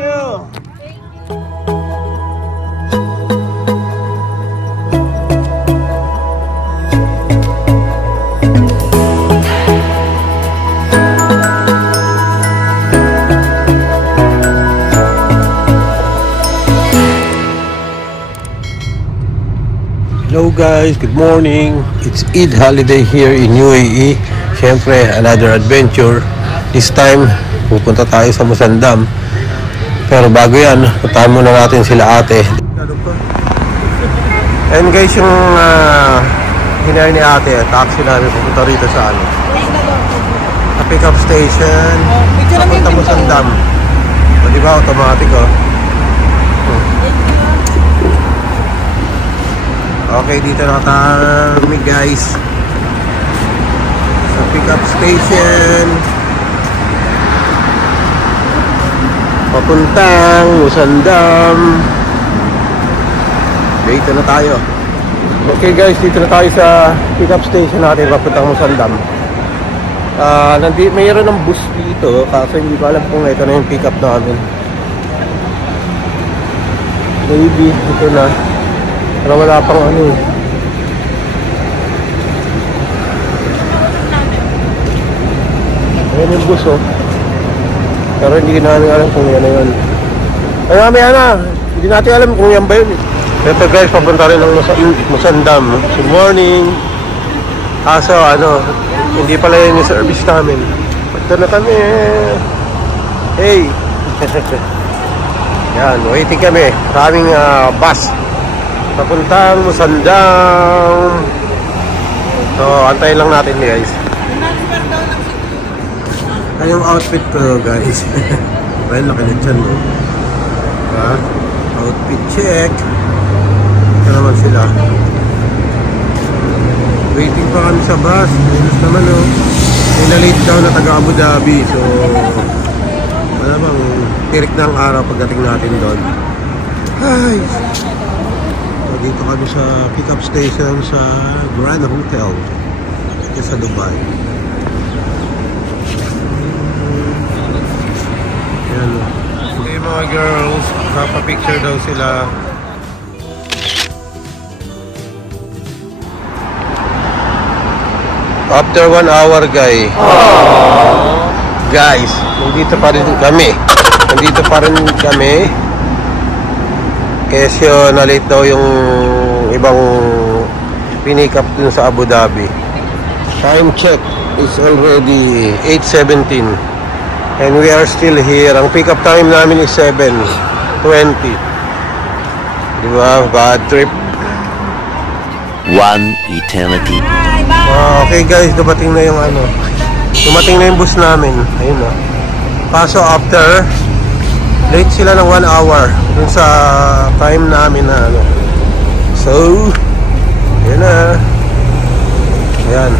you. Hello guys, good morning. It's Eid holiday here in UAE. Siyempre, another adventure. This time, pupunta tayo sa Musandam. Pero bago yan, puntahan muna natin sila ate. And guys, yung hinay ni ate, taxi namin pupunta rito sa sa pick up station. Papunta Musandam. O diba, automatic Okay, dito na kami guys sa pick up station papuntang Musandam. Dito na tayo. Okay guys, dito na tayo sa pick up station natin papuntang Musandam. Mayroon ng bus dito kaso hindi ko alam kung ito na yung pick up namin. Maybe ito na. Pero wala pang Ayan yung bus Pero hindi natin alam kung yan na yun. Ay mamaya na. Hindi natin alam kung yan ba yun. Ito guys, papunta rin ng Musandam. Good morning. Kaso hindi pala yun yung service namin. Punta na kami. Hey. Yan, waiting kami. Maraming bus papuntang Musandam. So, antayin lang natin guys. Ay, yung outfit ko guys. Well, nakinitsan outfit check. Ito naman sila. Waiting pa kami sa bus. Minus naman may na-late daw na taga Abu Dhabi. So, wala bang tirik na ang araw pagdating natin doon. Ay! Dito kami sa pick-up station sa Grand Hotel dito sa Dubai. Ayan. Okay mga girls, napapicture daw sila. After 1 hour guys, nandito pa rin kami. Kesyo na-late daw yung ibang pinikap dun sa Abu Dhabi. Time check is already 8:17 and we are still here. Ang pick up time namin is 7:20. Diba? Bad trip. One eternity. Okay guys, dumating na yung bus namin. Ayun Kaso after late sila ng 1 hour dun sa time namin na So, yun na. Ayan.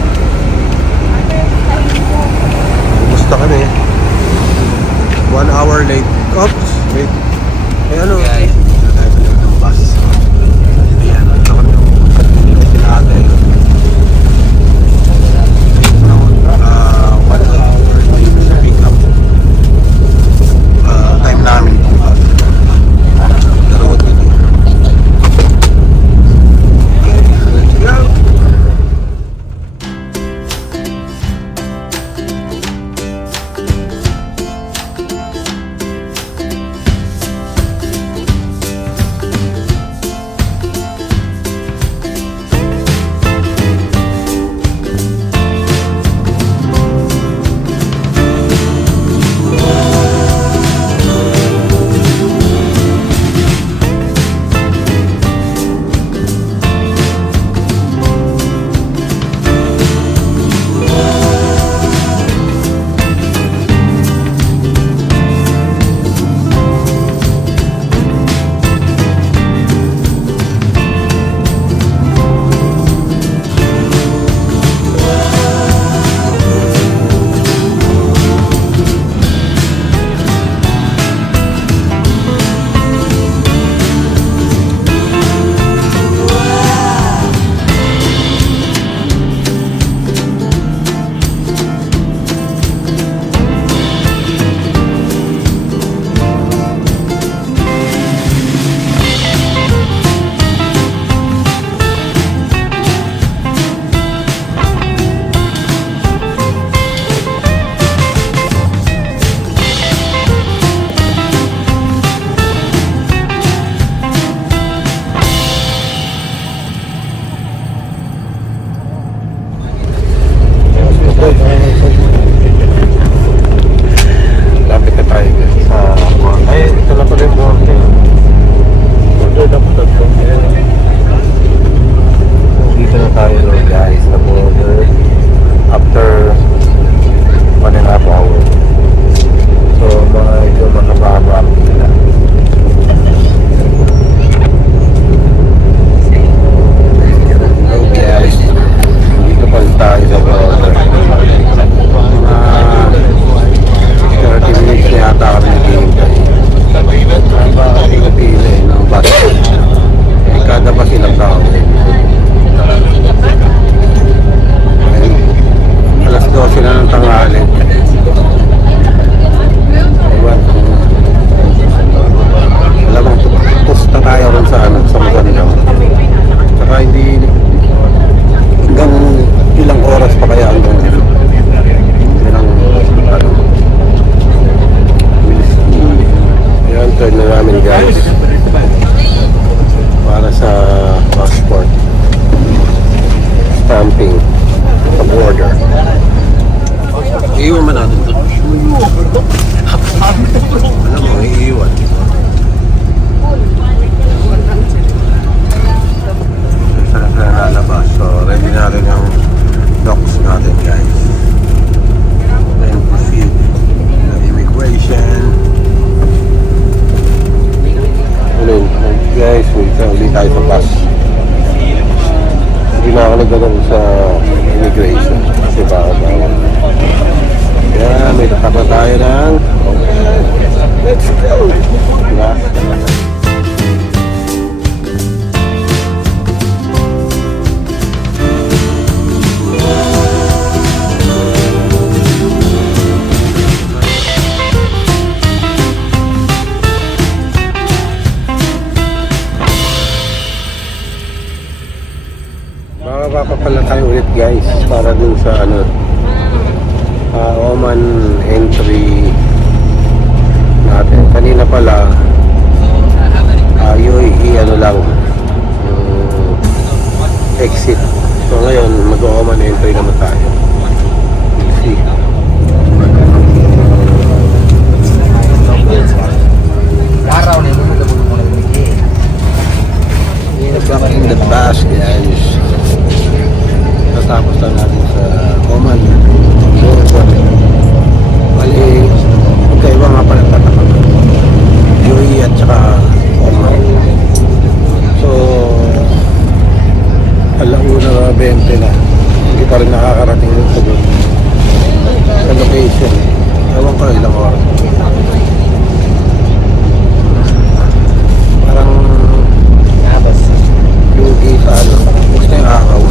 Gusto kami. 1 hour late. Oops, wait. Ay bus. Ayan, ito kami. Sila ate. 1 hour late sa pick up. Time namin. Let's go. tayo doon guys na border after 1.5 hours. So medyo makababa ang pila. Guys, dito pa tayo sa border. Mga 30 minutes na yata kami naghihintay. Baka pila ng bus. Kada bus ilang tao. Alas 12 na ng tanghali. Alamang pusta tayo rin sa maganda. Saka hindi hanggang ilang oras pa kaya hanggang ilang ayan, turn na namin guys para sa passport stamping sa border. Iiwan man natin ito. Alam mo, iiwan. Sarap na lalabas. So, ready na rin ang docs natin guys. Then proceed the immigration. Ayun, guys, ulit tayo sa bus. Hindi na ako nagdadang sa immigration kasi baka bawal. Kaya may takapa tayo ng let's go! Diba? Makakapapala tayo ulit guys para dun sa Oman entry natin. Kanina pala UAE lang exit. So ngayon mag-Oman entry naman tayo. Easy. In the bus guys. Tapos lang natin sa Oman. Bali, magkaiba nga pala tatakot. UAE at saka Oman. So, alauna 20 na. Hindi pa rin nakakarating dito doon. Sa location. Ewan ko ilang oras. Parang lugi sa gusto yung araw.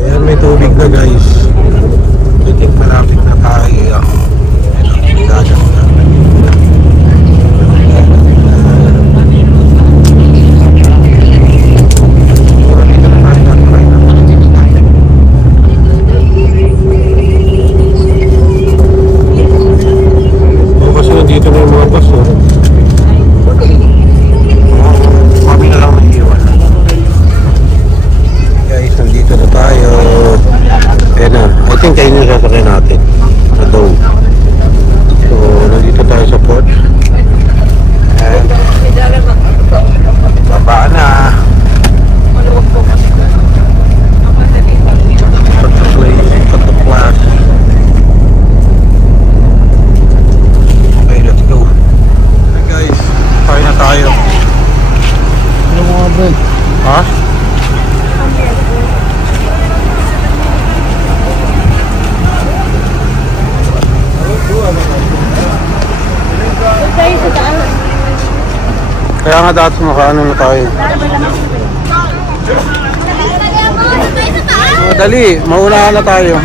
Ayan, may tubig na guys. I think malapit na tayo. Dagat na. Dito na yung mga bus, kami na lang naiiwan. Guys, nandito na tayo. Ayan na, I think kayo yung sasakyan natin sa Dome. So, nandito tayo sa port. And baba na. Patuklay. Tayo. Ano mga break? Ha? Kaya nga dati makaano na tayo. Madali, maunahan na tayo.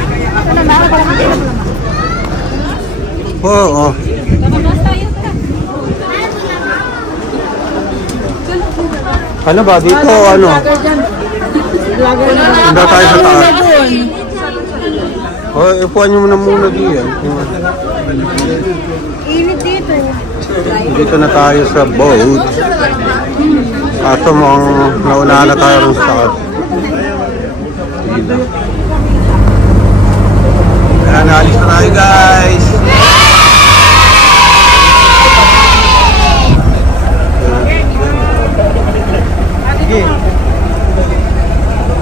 Oo. Ano ba? Dito ano? Punta tayo sa taas. O, ipuan nyo muna diyan. Init dito. Dito na tayo sa boat. Kaso mong nauna na tayo rin sa dito. Ayan, alis na tayo guys. Sige.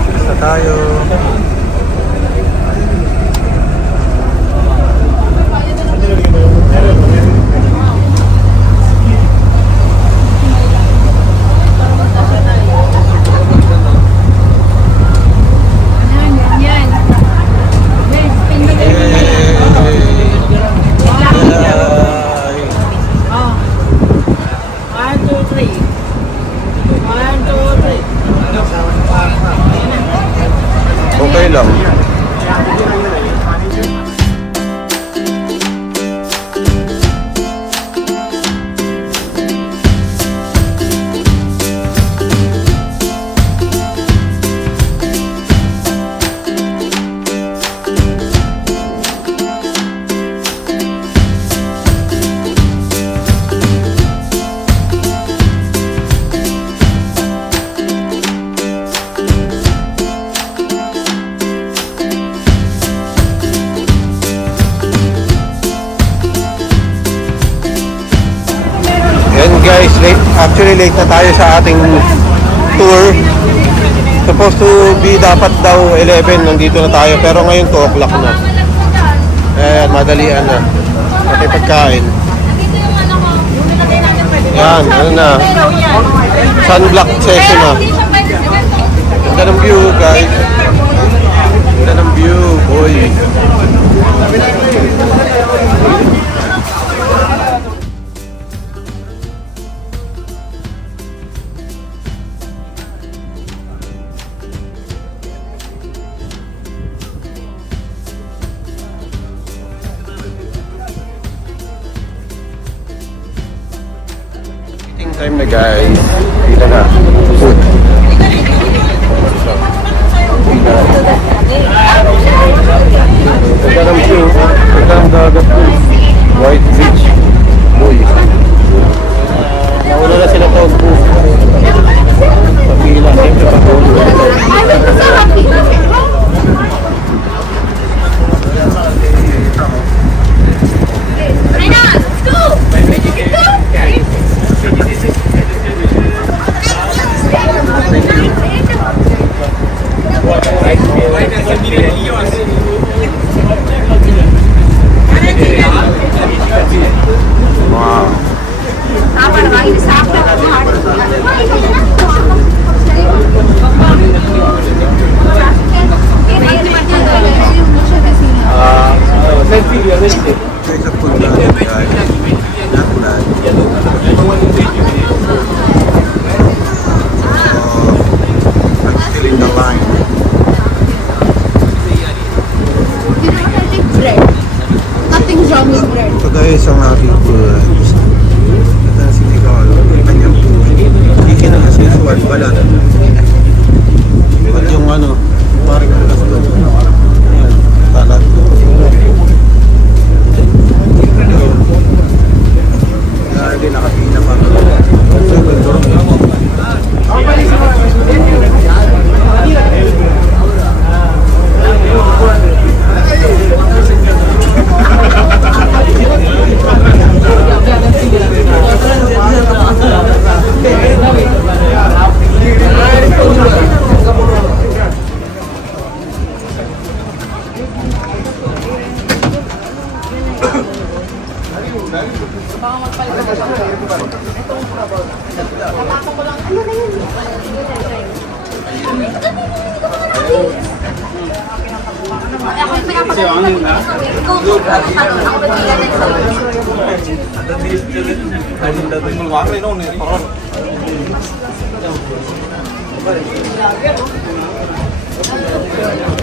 Alis na tayo. Okay lang. Guys, actually late na tayo sa ating tour. Supposed to be dapat daw 11, nandito na tayo, pero ngayon 2 o'clock na. Ayan, madalian na. Pati pagkain. Yan, ano na. Sunblock session na. Ganda ng view guys. Ganda ng view, boy. Time na guys. Dito na. Food. Ganda ng view. Ganda ng dagat. White beach. Boy. Nauna na sila to. Pagila. Siyempre pag-ulo. Ito guys ang aking food. Ito na si Nicole. Kanyang food. Hindi kinakasisual pala. At yung ano, parang ang gusto. Ayan, talat. Hindi nakapila pa.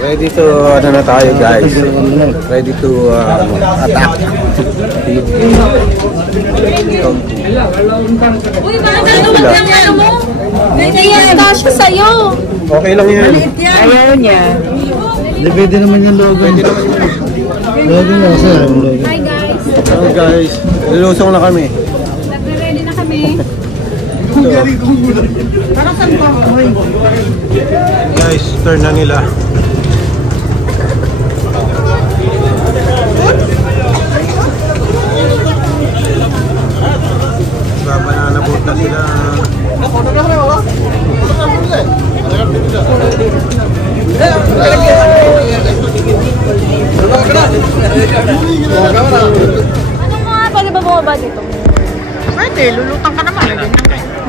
Ready to ano na tayo guys. Ready to attack. Uy, bakit ano mo? Nagkayasta siya sa'yo. Okay lang yan. Ayaw niya. Pwede naman yung logo. Pwede naman yung Loading na kasi. Hi guys. Hello guys. Lulusong na kami. Nagre-ready na kami. Guys, turn na nila. Banana boat na sila. Ano nga? Pwede ba bumaba dito? Pwede, lulutang ka naman.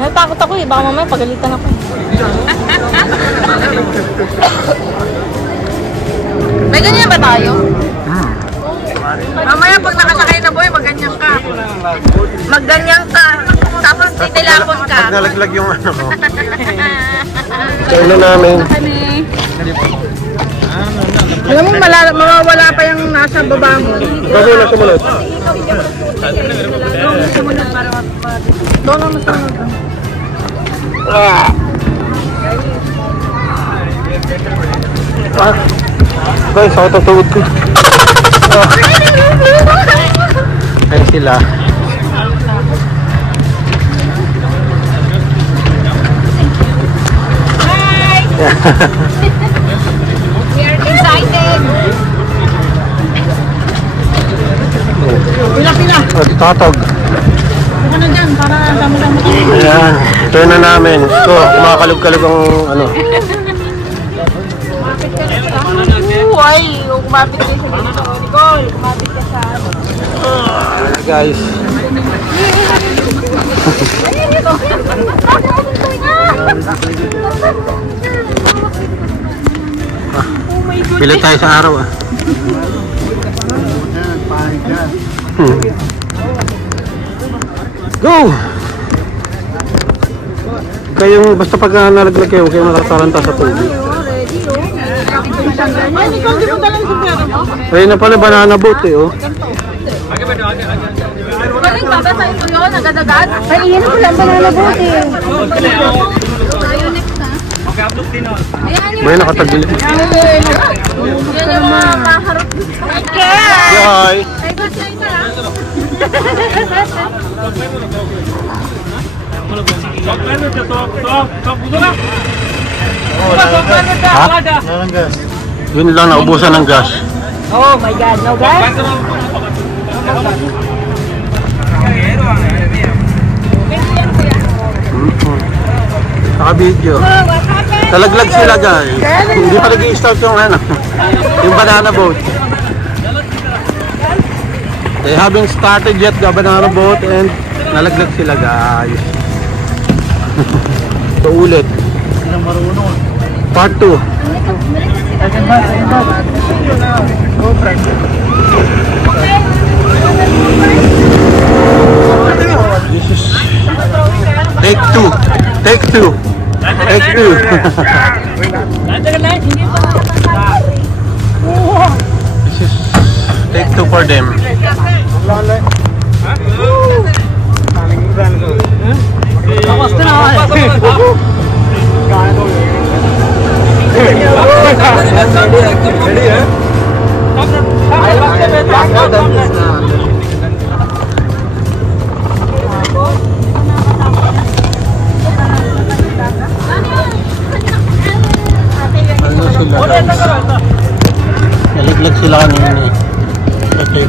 Natakot ako eh. Baka mamaya pagalitan ako. May ganyan ba tayo? Mamaya pag nakasakay na boy, magganyan ka. Magganyan ka. Tapos titilapon ka. Pag nalaglag yung ano ko. Turn na namin. Kami. Alam mo, mawawala pa yung nasa baba mo. Bago na sumunod. Doon ang masunod. Guys, ako tutugod ko. Ayun sila. Hi! We are excited! Pila-pila. Oh, tatog. Buka na dyan, para damo-damo ka. Ayan. Turn na namin. So, kumakalog-kalog ang ano. Uy! Umapit kayo sa dito. Nicole, umapit ka sa ano. Guys. Pila tayo sa araw ah. Go! Kayong basta pag nalaglag kayo, huwag kayong makataranta sa tubig. Nicole, di mo dalang sombrero mo? Ayun na pala, banana boat eh oh. Galing ba? Basahin ko yun, agad-agad. Ay, iyan ko lang banana boat eh. Tayo next na. Ayan yung May nakatagil. yan yung mga maharap. Okay! Hi! Ay, ba't yan ka lang? Ha? Yun lang, naubusan ng gas. Oh my God, no gas? Naka-video. Talaglag sila guys. Hindi pa nag-i-start yung ano, yung banana boat. They haven't started yet the banana boat and nalaglag sila guys. So ulit. Part 2. This is take 2. Take 2. Take 2. This is take 2 for them. Naliglag sila kanina eh. Okay.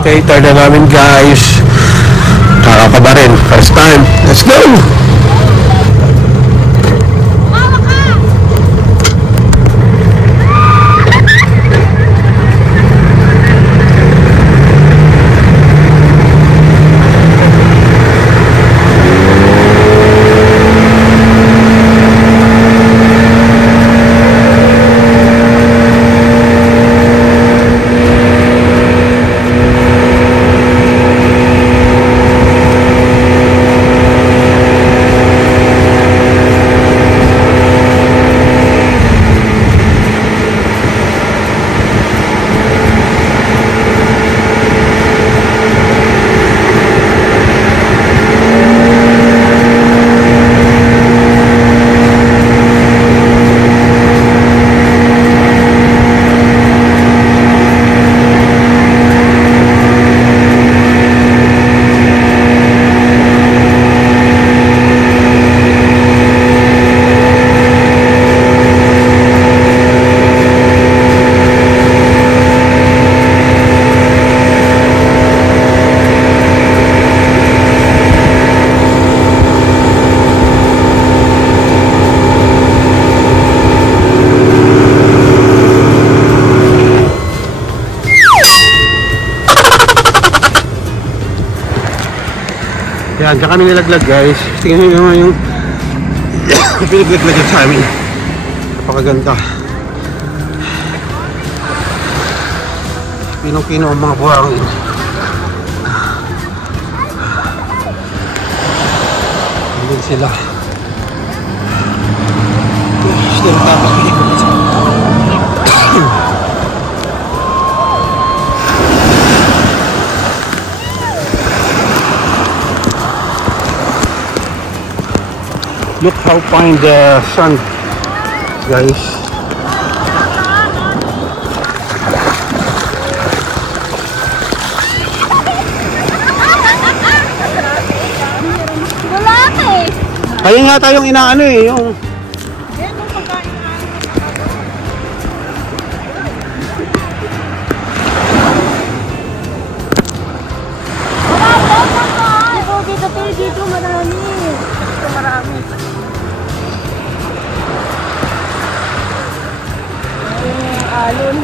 Okay, turn na namin guys. Kakakaba rin. First time. Let's go! Yan, dyan kami nilaglag guys. Tingnan nyo naman yung pinaglaglagan sa amin. Napakaganda. Pinong-pino ang mga buhangin. Andun sila. Sila tapos pinikot. Look how fine the sun, guys. Wala ka eh. Kaya nga tayong inaano eh, yung... Dito marami. Dito marami. Alon.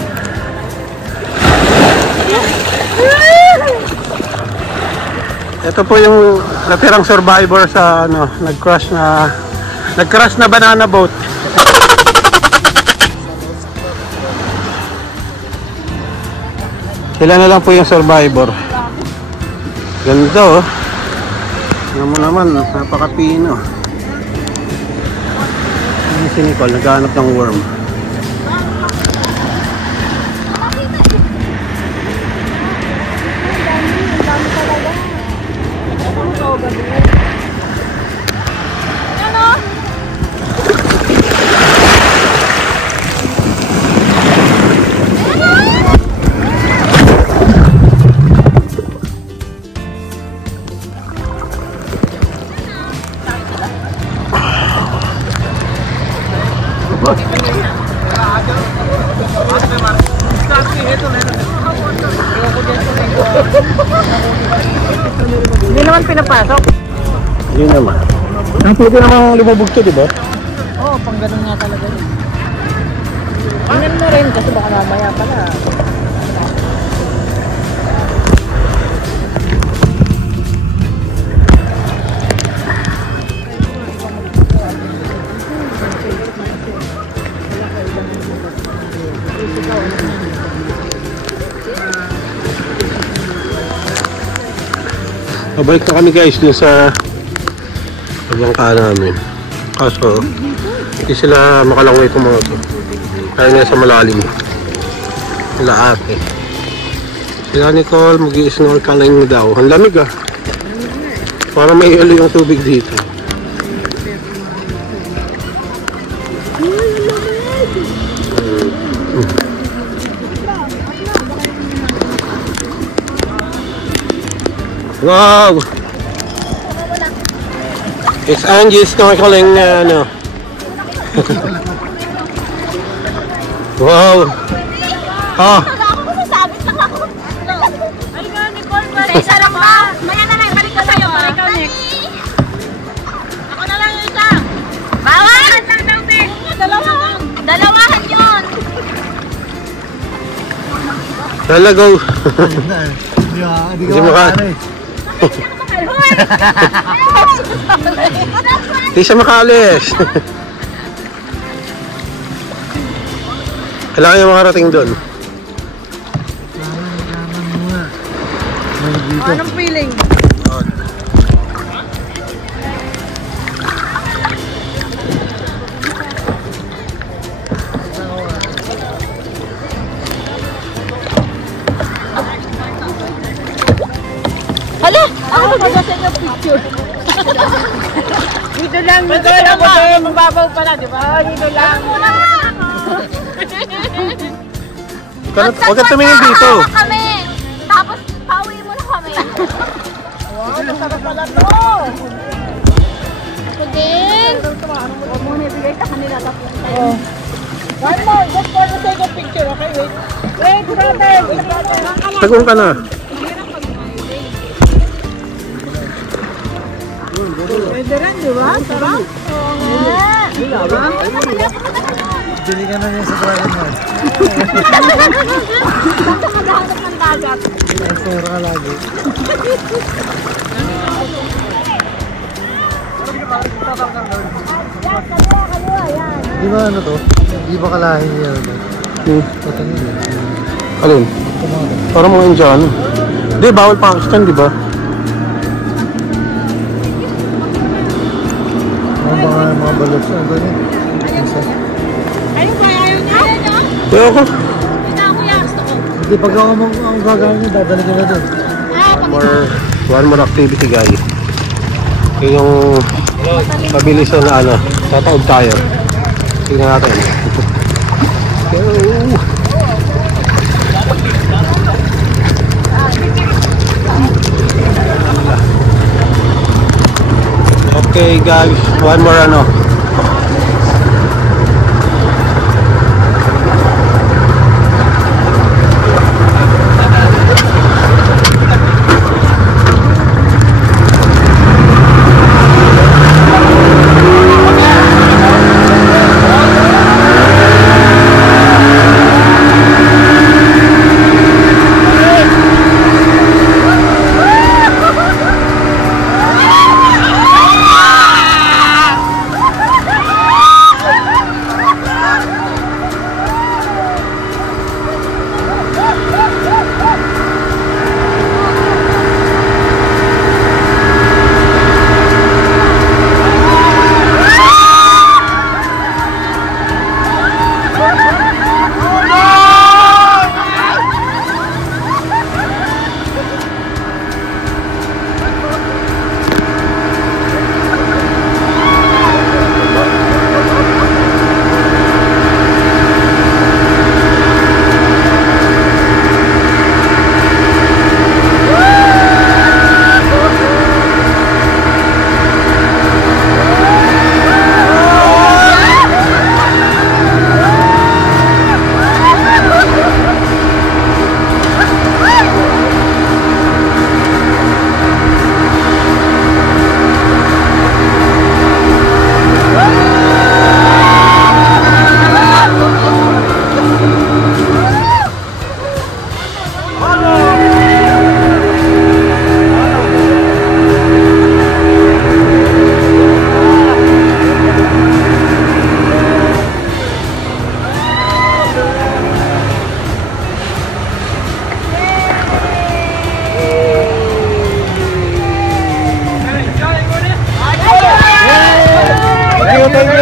Ito po yung natirang survivor sa ano, nag-crash na banana boat. Sila na lang po yung survivor. Ganda oh. Tingnan mo naman, napaka-pino. Ano si Nicole, naghahanap ng worm. Hindi naman pinapasok. Hindi naman. Ang pwede namang lumubog to, di ba? Oo, pang ganun nga talaga yun. Tingnan mo rin kasi baka mamaya pala. Pabalik na kami guys dun sa pabangka namin. Kaso hindi sila makalangoy itong mga ito. Kaya nga sa malalim. Sila ate. Sila Nicole mag-i-snorkeling daw. Ang lamig ah. Parang may ilo yung tubig dito. Wow! It's Angie snorkeling ano. Wow! Ah! Lalagaw. Hindi ka makakano eh. Hindi siya makaalis. Kailangan yung makarating doon. Anong feeling? Hala! Ako ba sa inyo picture? Dito lang, dito lang. Mababaw pala, di ba? Dito lang. Huwag ka tumingin dito. Kami! Tapos, pauwi mo na kami. Wow, nasarap pala to. Pagin! Huwag mo na ibigay sa kanila. One more, just for the sake of picture, okay? Wait. Wait, brother. Tagong ka na. Pwede rin, di ba? Sarap. Bili ka na niya sa Dragon Mall. Basta maghahanap ng dagat. Sir ka lagi. Di ba ano to? Di ba kalahin niya ano? Patangin eh. Alin? Parang mga Indiano. Hindi, bawal Pakistan, di ba? Mga balot siya. Ano yun? Ayaw ba? Ayaw niya? Ayaw niya? Kaya ako. Ito ako yan. Gusto ko. Hindi, pag ako ang gagawin niya, dadali ka na doon. One more activity, guys. Yung pabilisan na ano, tataob tayo. Tingnan natin. Okay guys, one more ano.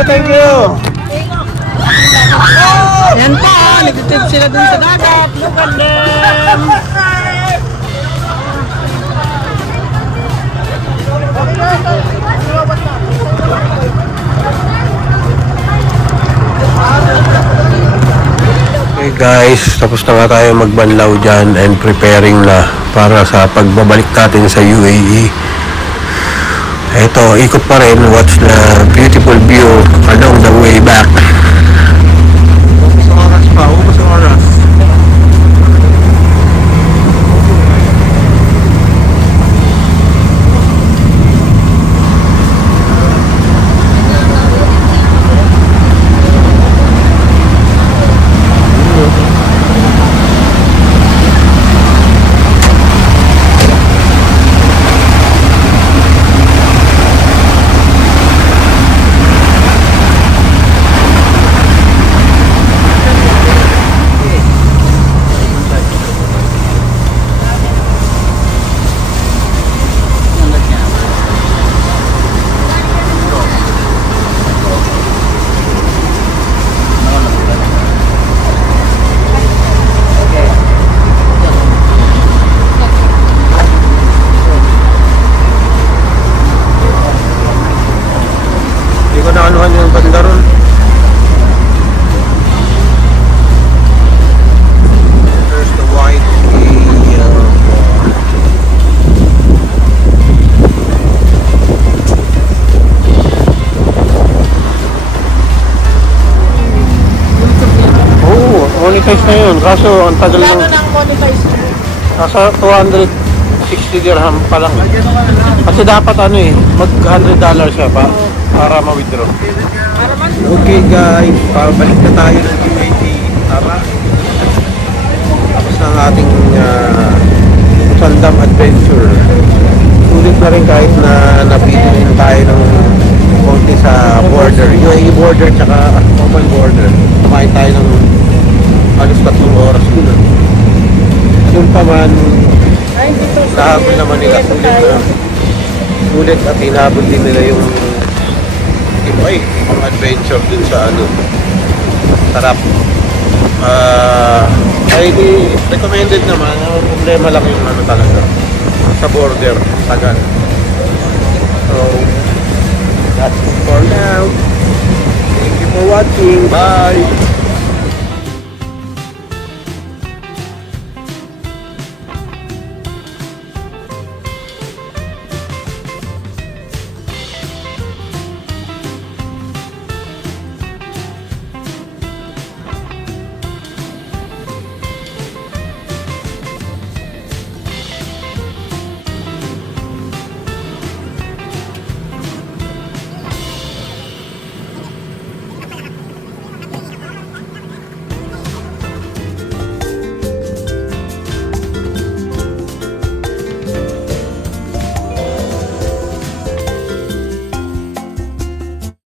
Thank you. Yan pa, nagtitip sila dun sa dagat. Look at them. Okay guys, tapos na nga tayo magbanlaw dyan and preparing na para sa pagbabalik natin sa UAE. Ito, ikot pa rin. Watch the beautiful view along the way back. Ubus ang oras pa, ubus ang oras. Kaso, ang tagal Plano ng... ng modified store. Nasa 260 dirham pa lang. Kasi dapat ano eh, mag $100 siya pa para ma-withdraw. Okay guys, pabalik na tayo ng UAE. Tara. Tapos ng ating Sandam adventure. Sulit na rin kahit na napitin tayo ng konti sa border. UAE border tsaka Oman border. Kumain tayo ng halos 3 oras doon. Doon pa man, nahabol naman nila. Sulit at hinabol din nila yung ibang adventure dun sa ano. Sarap. Highly recommended naman. Ang problema lang yung ano talaga sa border, tagal. So, that's it for now. Thank you for watching. Bye!